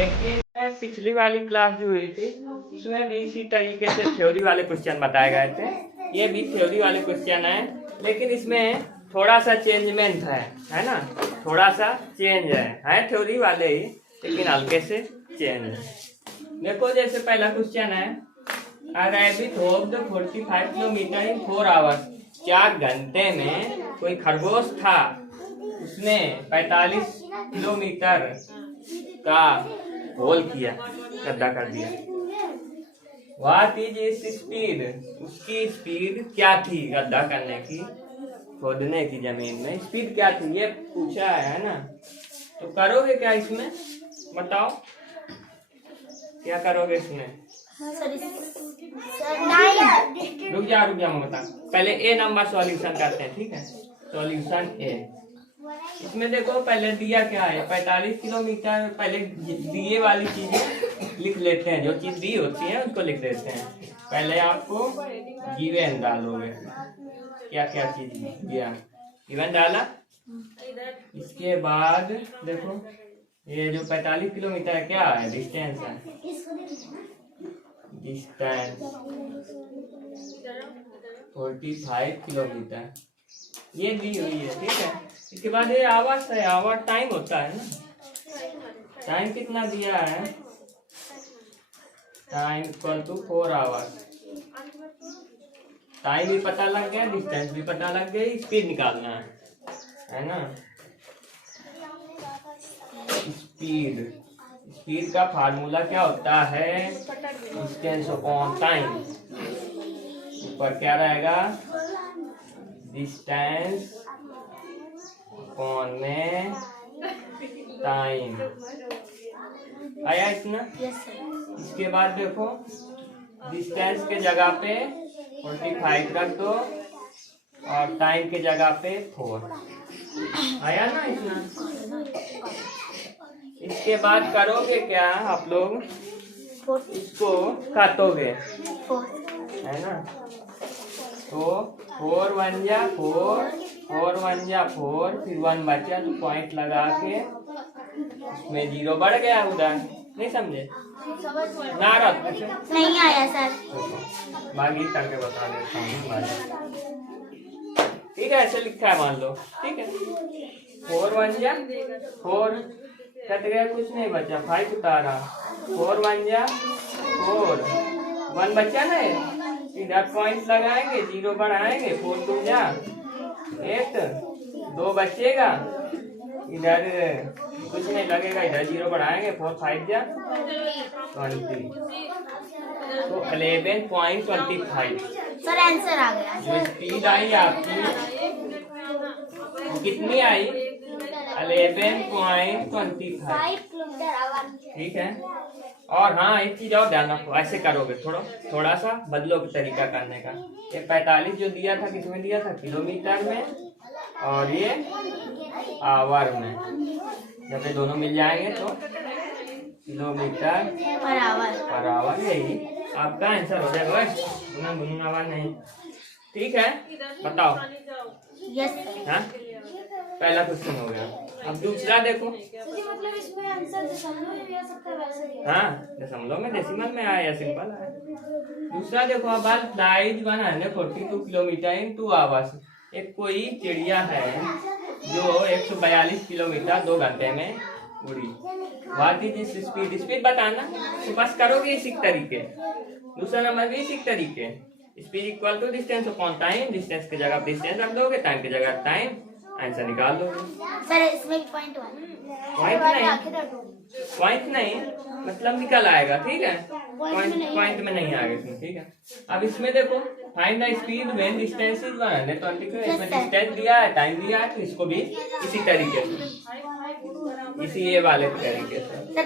लेकिन पिछली वाली क्लास जो हुई थी उसमें भी इसी तरीके से थ्योरी वाले क्वेश्चन बताए गए थे। ये भी थ्योरी वाले क्वेश्चन है, लेकिन इसमें थोड़ा सा चेंजमेंट है ना, थोड़ा सा चेंज है थ्योरी वाले ही, लेकिन हल्के से चेंज है। देखो जैसे पहला क्वेश्चन है, a rabbit walked 45 kilometre in 4 hours. 4 घंटे में कोई खरगोश था, उसने 45 किलोमीटर का होल किया, गड्ढा कर दिया। व्हाट इज इस स्पीड, उसकी स्पीड क्या थी गड्ढा करने की, खोदने की जमीन में स्पीड क्या थी, ये पूछा है ना। तो करोगे क्या इसमें, बताओ क्या करोगे इसमें? रुक जा मैं बता, पहले ए नंबर सॉल्यूशन करते हैं, ठीक है। सॉल्यूशन ए, इसमें देखो पहले दिया क्या है 45 किलोमीटर। पहले दिए वाली चीजें लिख लेते हैं, जो चीज दी होती है उसको लिख देते हैं। पहले आपको गिवन डालोगे, क्या क्या चीज दिया, गिवन डाला। इसके बाद देखो ये जो 45 किलोमीटर है क्या है, डिस्टेंस है, डिस्टेंस 45 किलोमीटर ये दी हुई है, ठीक है। इसके बाद ये आवर्स है, आवर टाइम होता है ना, टाइम कितना दिया है, time equal to 4 hours. Time भी पता लग गया, डिस्टेंस भी पता लग गई, स्पीड निकालना है ना। स्पीड का फार्मूला क्या होता है, डिस्टेंस अपॉन टाइम। ऊपर क्या रहेगा, डिस्टेंस अपॉन में टाइम, आया इतना। इसके बाद देखो डिस्टेंस के जगह पे 45 रख दो और टाइम के जगह पे 4, आया ना इतना। इसके बाद करोगे क्या आप लोग, इसको काटोगे है ना। तो 4 1 जा 4, 4 1 जा 4, फिर 1 बचा तो पॉइंट लगा के उसमें 0 बढ़ गया उधर, नहीं समझे ना, नहीं आया सर, बाकी करके बता देता हूँ, ठीक है। ऐसे लिखा है मान लो, ठीक है। 4 1 जा 4 कट गया, कुछ नहीं बचा, 5 उतारा, 4 1 जा 4, 1 बचा ना, इधर पॉइंट लगाएंगे, 0 बढ़ाएंगे, 4 2 जा 8, 2 बचेगा, इधर कुछ नहीं लगेगा, इधर 0 बढ़ाएंगे, 4 5 जा 20, तो 11.25 सर आंसर आ गया। जो स्पीड आई आपकी वो कितनी आई, 11.25, ठीक है। और हाँ एक चीज और ध्यान रखो, ऐसे करोगे, थोड़ा सा बदलोगे तरीका करने का। ये 45 जो दिया था किसमें दिया था, किलोमीटर में, और ये आवर में। जब ये दोनों मिल जाएंगे तो किलोमीटर पर आवर, यही आपका आंसर हो जाएगा, गुना नहीं, ठीक है। बताओ, यस हाँ पहला क्वेश्चन हो गया। अब दूसरा देखो, मतलब इसमें आंसर दशमलव में भी आ सकता है, वैसे ही हाँ दशमलव में, डेसिमल में आया, सिंपल है। दूसरा देखो, अब फ्लाइज 142 किलोमीटर इन 2 आवर्स। एक कोई चिड़िया है जो 142 किलोमीटर 2 घंटे में उड़ी। व्हाट इज इस स्पीड, स्पीड बताना, तो बस करोगे इसी तरीके। दूसरा नंबर भी इसी तरीके, speed equal to distance upon time, distance की जगह डिस्टेंस रख दोगे, टाइम की जगह टाइम, आंसर निकाल दोगे। सर इसमें पॉइंट नहीं मतलब निकल आएगा, ठीक है। पॉइंट में नहीं आएगा इसमें, ठीक है। अब इसमें देखो, find the speed when distance is 122, इसमें डिस्टेंस दिया है, टाइम दिया है, तो इसको भी इसी तरीके से, इसी ये वाले तरीके से। सर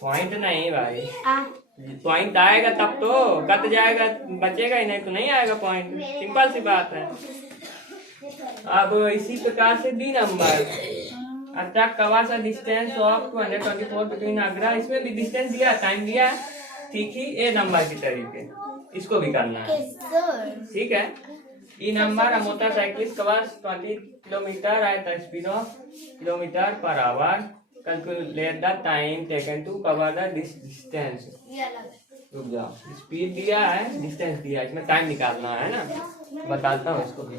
पॉइंट नहीं भाई, पॉइंट आएगा तब तो, कट जाएगा बचेगा ही नहीं तो नहीं आएगा पॉइंट, सिंपल सी बात है। अब इसी प्रकार से B number, a truck covers a distance of 224 between Agra, इसमें भी डिस्टेंस दिया, टाइम दिया है, ठीक ही ए नंबर की तरीके इसको भी करना है, ठीक है। E number, motorcyclist covers 20 kilometre at the speed of kilometre per hour calculate the time taken to cover the distance. ये अलग है। रुक जाओ, स्पीड दिया है, डिस्टेंस दिया है, इसमें टाइम निकालना है ना। बताता हूँ इसको भी।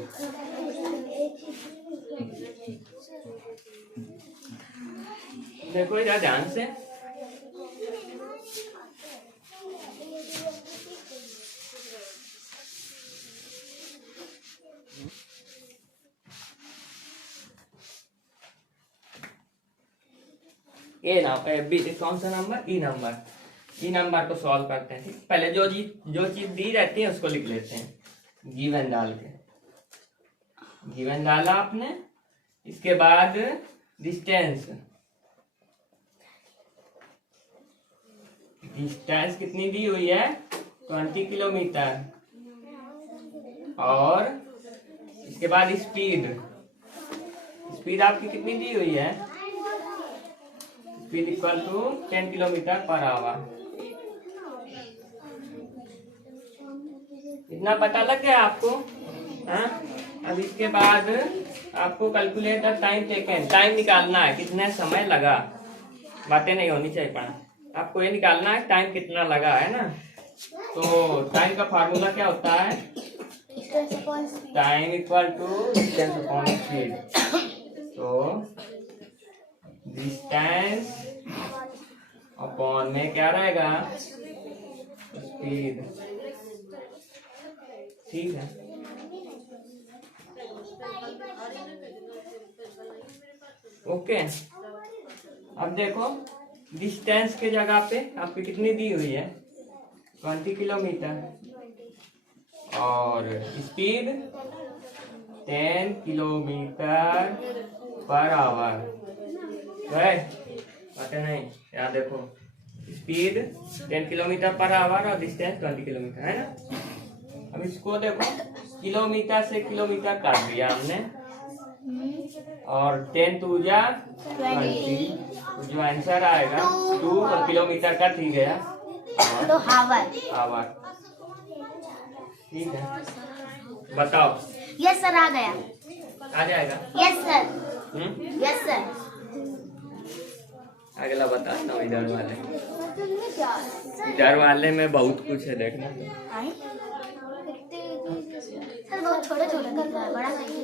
देखो इधर ध्यान से, ए ना बी कौन सा नंबर, ई नंबर को सॉल्व करते हैं। ठीक, पहले जो चीज दी रहती है उसको लिख लेते हैं। गिवन डाल के, गिवन डाला आपने, इसके बाद डिस्टेंस, डिस्टेंस कितनी दी हुई है 20 किलोमीटर, और इसके बाद स्पीड, स्पीड आपकी कितनी दी हुई है, speed equal to 10 kilometre per hour. इतना पता लग गया आपको? हाँ, अब इसके बाद आपको calculate the time taken, time निकालना है, कितने समय लगा। बातें नहीं होनी चाहिए पढ़ा, आपको ये निकालना है टाइम कितना लगा, है ना। तो टाइम का फार्मूला क्या होता है, time equal to distance upon speed. तो डिस्टेंस अपॉन में क्या रहेगा, स्पीड। ठीक है, ओके। अब देखो डिस्टेंस के जगह पे आपकी कितनी दी हुई है 20 किलोमीटर, और स्पीड 10 किलोमीटर पर आवर है। पता नहीं, यहाँ देखो स्पीड 10 किलोमीटर पर आवर और डिस्टेंस 20 किलोमीटर, है ना। अब इसको देखो, किलोमीटर से किलोमीटर काट दिया हमने, और 10 टू जा 20, तो जो आंसर आएगा 2 और किलोमीटर का ठीक है, तो हावर। आवर। ठीक है, बताओ। यस सर, आ गया। आ जाएगा? Yes sir. Yes sir. अगला बता ना, इधर वाले में बहुत कुछ है, देखना। सर बहुत छोटे छोटे करता है, बड़ा नहीं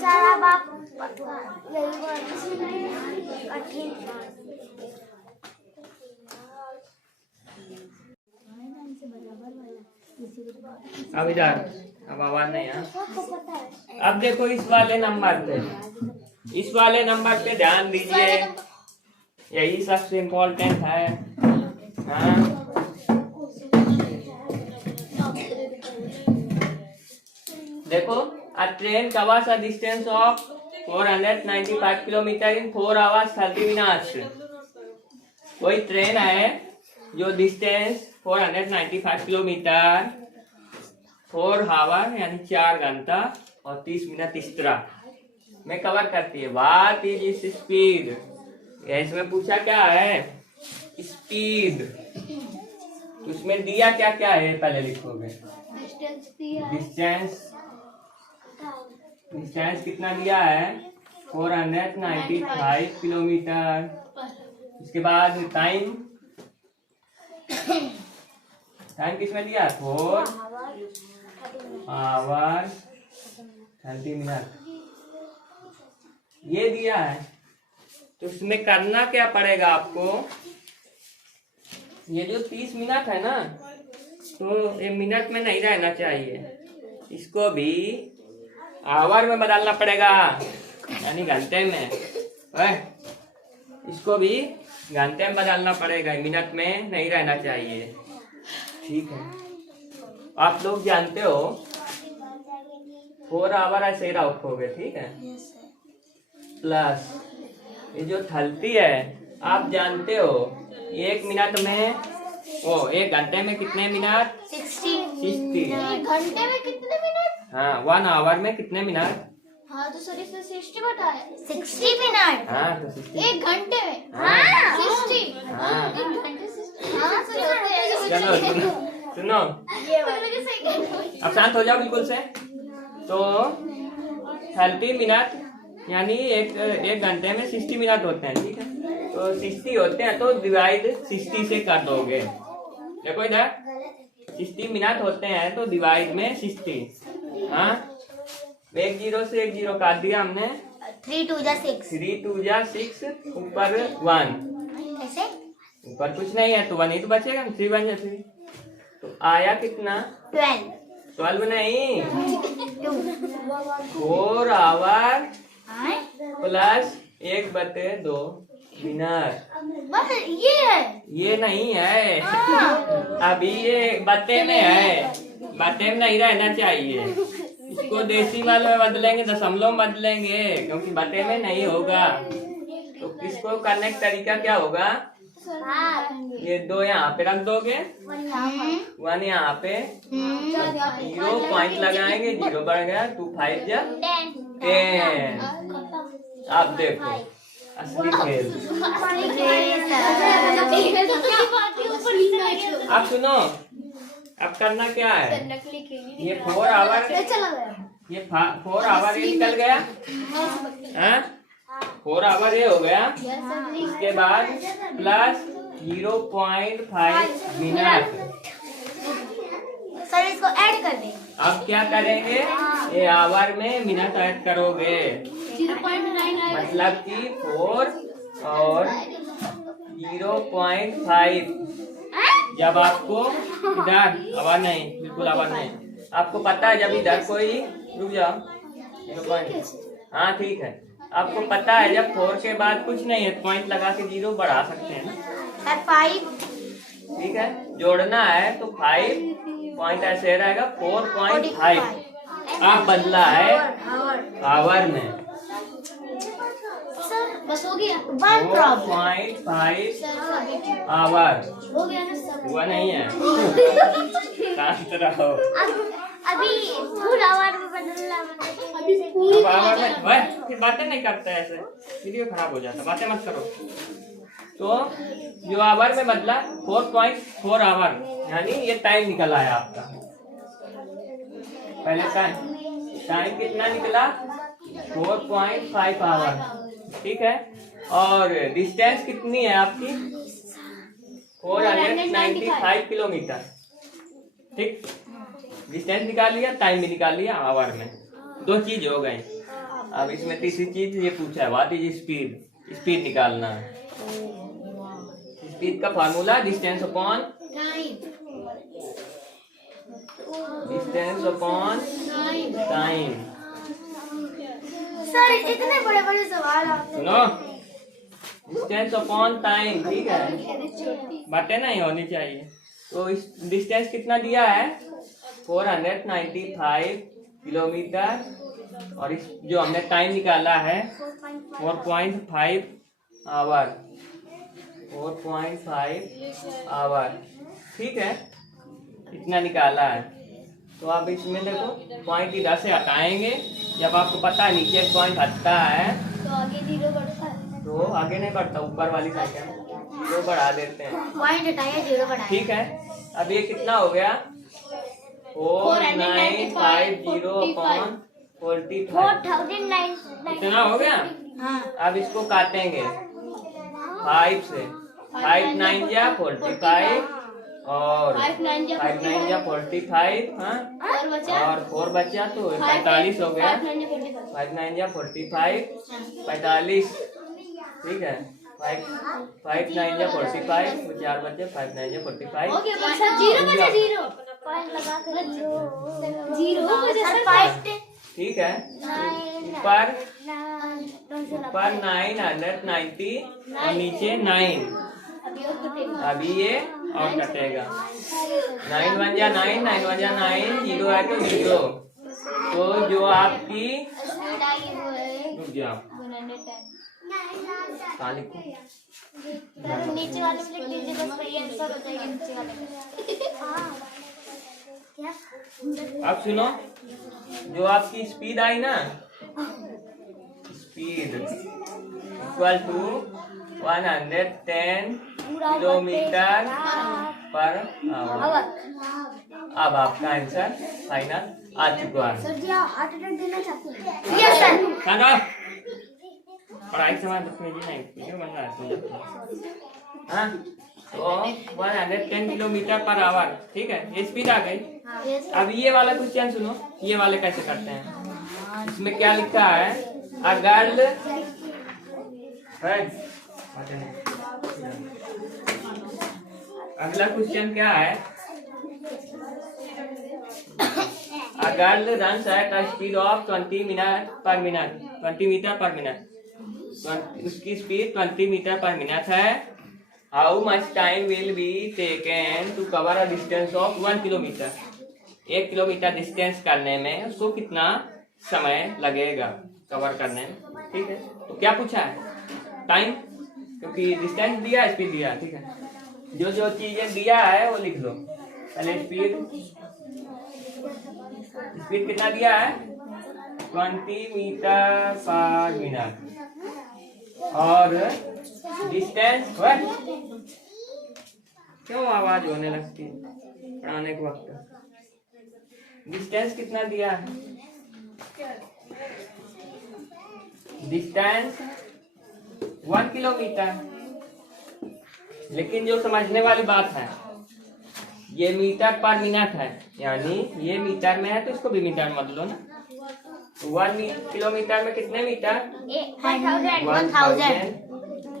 सारा बाप कठिन। अब इधर, अब आवाज नहीं है। अब देखो इस वाले नंबर पे, इस वाले नंबर पे ध्यान दीजिए, यही सबसे इम्पोर्टेंट है। हाँ, देखो, a train covers a distance of 495 kilometre in 4 hours 30 minutes। कोई ट्रेन है जो डिस्टेंस 495 किलोमीटर 4 आवर यानी 4 घंटा और 30 मिनट इस तरह में कवर करती है। व्हाट इज इस स्पीड, इसमें पूछा क्या है, स्पीड। तो उसमें दिया क्या क्या है, पहले लिखोगे। डिस्टेंस कितना दिया है 495 किलोमीटर। इसके बाद टाइम, टाइम किसमें दिया 4 आवर 30 मिनट ये दिया है। तो इसमें करना क्या पड़ेगा आपको, ये जो 30 मिनट है ना, तो ये मिनट में नहीं रहना चाहिए, इसको भी आवर में बदलना पड़ेगा, यानी घंटे में। इसको भी घंटे में बदलना पड़ेगा, मिनट में नहीं रहना चाहिए। ठीक है, आप लोग जानते हो 4 आवर ऐसे ही रखोगे, ठीक है। प्लस ये जो 30 है, आप जानते हो 1 मिनट में, एक घंटे में कितने मिनट 60। घंटे में कितने मिनट, हाँ 1 आवर में कितने मिनट, हाँ तो सर इसमें 60 बताया, 60 मिनट। हाँ तो 60 1 घंटे में, हाँ 60। हाँ। 1 घंटे 60। हाँ सर चलो सुनो, अब शांत हो जाओ बिल्कुल से। तो 30 मिनट यानी एक घंटे में 60 मिनट होते हैं, ठीक है। तो 60 होते हैं तो डिवाइड 60 से कर दोगे। देखो इधर 60 मिनट होते हैं तो डिवाइड में 60। हाँ, एक जीरो से एक जीरो काट दिया हमने। 3 2 जा 6। 3 2 जा 6, ऊपर 1, ऐसे ऊपर कुछ नहीं है तो 1 ही तो बचेगा। 3 1 जा 3, तो आया कितना? 12 नहीं, 4 आवर प्लस 1/2 मिनट। बस ये है, ये नहीं है, अभी ये बते में है, बते में नहीं रहना चाहिए। इसको डेसिमल में बदलेंगे, दशमलव में बदलेंगे, क्योंकि बते में नहीं होगा। तो इसको करने का तरीका क्या होगा? ये 2 यहाँ पे रख दोगे, 1 यहाँ पे, 0 पॉइंट लगाएंगे, 0 बढ़ गया, 2 5 जा 10। आप देखो असली खेल। अब सुनो, अब करना क्या है? ये 4 आवर, ये 4 आवर ये निकल गया, हाँ 4 आवर ये हो गया। इसके बाद प्लस 0.5 मिनट। सर इसको ऐड कर दें। अब क्या करेंगे? ये आवर में मिनट ऐड करोगे, 0.9 मतलब कि 4 और 0.5। जब आपको इधर आवाज नहीं, बिल्कुल आवाज नहीं, आपको पता है जब इधर कोई, रुक जाओ, 0. हाँ ठीक है, आपको पता है जब 4 के बाद कुछ नहीं है पॉइंट लगा के 0 बढ़ा सकते हैं ना सर 5। ठीक है, जोड़ना है तो 5 पॉइंट ऐसे रहेगा 4.5। आप बदला है आवर में, सर बस हो गया। 4.5 आवर हो गया ना सर? हुआ नहीं है। शांत रहो। अभी फुल आवर में बदलना अब आवर में वह फिर बातें नहीं करता है, ऐसे वीडियो खराब हो जाता, बातें मत करो। तो जो आवर में बदला 4.4 आवर, यानी ये टाइम निकल आया आपका। पहले टाइम कितना निकला? 4.5 आवर, ठीक है। और डिस्टेंस कितनी है आपकी? 495 किलोमीटर, ठीक। डिस्टेंस निकाल लिया, टाइम भी निकाल लिया, आवर में 2 चीज हो गई। अब इसमें तीसरी चीज ये पूछा है, व्हाट इज स्पीड। स्पीड निकालना है। स्पीड का formula distance upon time. Sir इतने बड़े बड़े सवाल आपने। सुनो, डिस्टेंस अपॉन टाइम, ठीक है, बातें नहीं होनी चाहिए। तो इस डिस्टेंस कितना दिया है? 495 किलोमीटर, और इस जो हमने टाइम निकाला है 4.5 आवर, 4.5 आवर, ठीक है, इतना निकाला है। तो आप इसमें देखो पॉइंट इधर से हटाएंगे, जब आपको पता है नीचे पॉइंट हटता है तो आगे 0 बढ़ता है, तो आगे नहीं बढ़ता, ऊपर वाली संख्या में 0 बढ़ा देते हैं, पॉइंट हटाया 0 बढ़ाया। ठीक है। अब ये कितना हो गया? 4950 अपॉन 45, 4009। इतना हो गया। हाँ अब इसको काटेंगे 5 से, 5 9 या 45 और 5 9 या 45, हाँ, और 4 बचा तो 45 हो गया। 5 9 या 45, 45, ठीक है। 5 9 या 45, 4 बचे, 5 9 या 45 हो गया। सर 0 बचा, 0 पॉइंट लगा कर 0 बचा सर 5, ठीक है। ऊपर 990 और नीचे 9, अभी ये और कटेगा। 9 1 जा 9, 9 1 जा 9, 0 है तो 0। तो जो आपकी, रुक जाओ, कहाँ लिखूं? नीचे वाले में लिख दीजिए, बस वही आंसर हो जाएगा नीचे वाले में। अब सुनो, जो आपकी स्पीड आई ना, speed equal to 110 kilometre per hour. अब आपका आंसर फाइनल आ चुका है। सर जी आप हार्ट अटैक देना चाहते हैं? Yes sir. पढ़ाई के समय भेजी नहीं, वीडियो बन रहा है समझ। हाँ, तो 110 किलोमीटर पर आवर, ठीक है, ये स्पीड आ गई। अब ये वाला क्वेश्चन सुनो, ये वाले कैसे करते हैं। इसमें क्या लिखा है, अ गर्ल है। अगला क्वेश्चन क्या है, a girl runs at a speed of 20 metre per minute, 20 metre per minute, उसकी स्पीड 20 मीटर पर मिनट है। How much time will be taken to cover a distance of 1 kilometre, 1 kilometre distance करने में उसको कितना समय लगेगा cover करने में, ठीक है। तो क्या पूछा है, टाइम, क्योंकि डिस्टेंस दिया, स्पीड दिया, ठीक है। जो जो चीजें दिया है वो लिख लो पहले। स्पीड कितना दिया है, 20 मीटर पर मिनट, और डिस्टेंस, क्यों आवाज होने लगती है पढ़ाने के वक्त, डिस्टेंस कितना दिया है, डिस्टेंस 1 किलोमीटर। लेकिन जो समझने वाली बात है, ये मीटर पर मिनट है, यानी ये मीटर में है तो इसको भी मीटर मत लो ना। 1 किलोमीटर में कितने मीटर, 1000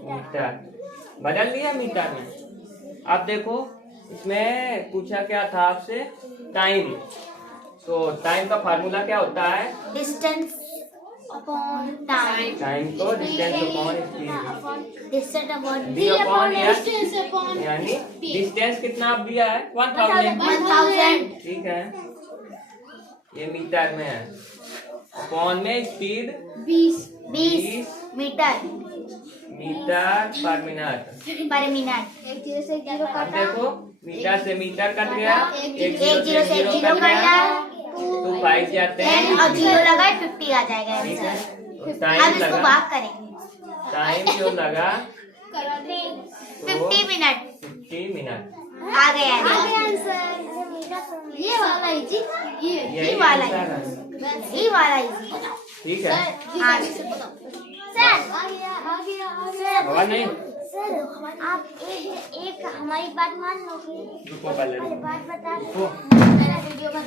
मीटर, बदल लिया मीटर में। अब देखो इसमें पूछा क्या था आपसे, टाइम। तो टाइम का फार्मूला क्या होता है, डिस्टेंस अपॉन टाइम, टाइम को distance upon speed, distance upon D upon S, यानी डिस्टेंस कितना आप दिया है, 1000, ठीक है, ये मीटर में है। अपॉन में स्पीड 20 मीटर पर मिनट, अब देखो मीटर से मीटर कट गया, एक जीरो से जीरो कट गया, तो 5 जाते हैं और 0 लगा 50 आ जाएगा, ठीक है। तो अब टाइम इसको लगा, भाग करेंगे, टाइम जो लगा 50 मिनट 50 मिनट आ गया आंसर। ये वाला इजी, यही वाला आंसर है, ये वाला इजी, ठीक है। सर और नहीं, सर आप एक हमारी बात मान लोगे, रुको पहले, बात बता रुको। मेरा वीडियो का